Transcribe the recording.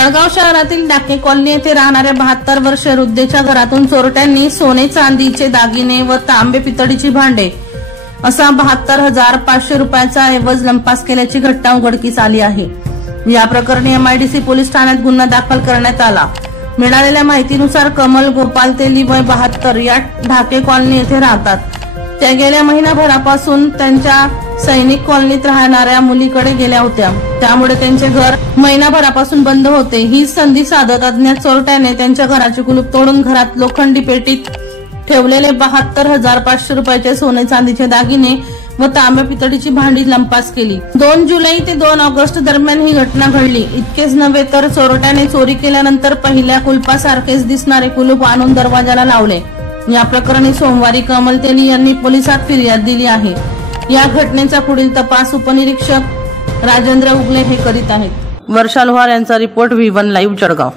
जळगाव शहरातील डाके कॉलनी येथे राहणाऱ्या 72 वर्षीय वृद्धेच्या घरातून चोरट्यांनी सोने चांदीचे दागिने व तांबे पितळीची भांडे असा 72,500 रुपयाचा ऐवज लंपास केल्याची घटना उघडकीस आली आहे। या प्रकरणी MIDC पोलीस ठाण्यात गुन्हा दाखल करण्यात आला। मिळालेल्या माहितीनुसार कमल गोपाल तेली वय 72 या ढाके कॉलनी येथे राहतात। त्या गेल्या महिनाभरापासून त्यांच्या सैनिक कॉलनीत राहणाऱ्या मुलीकडे गेल्या होत्या, त्यामुळे त्यांचे घर महिनाभरापासून बंद होते। ही संधी साधत अज्ञात चोरट्याने त्यांच्या घराचे कुलूप तोडून घरात लोखंडी पेटीत ठेवलेले 72,500 रुपयाचे सोने चांदीचे दागिने व तांब्या पितळीची भांडी लंपास केली। 2 जुलै ते 2 ऑगस्ट दरम्यान ही घटना घडली। इतकेच नव्हे तर चोरट्याने चोरी केल्यानंतर पहिल्या कुलपासारखेच दिसणारे कुलूप आणून दरवाजाला लावले। या प्रकरणी सोमवारी कमल तेली यांनी पोलिसात फिर्याद दिली आहे। या घटनेचा पुढील तपास उपनिरीक्षक राजेंद्र उगले हे करीत आहेत। वर्षा लोहार यांचा रिपोर्ट V1 लाईव्ह जळगाव।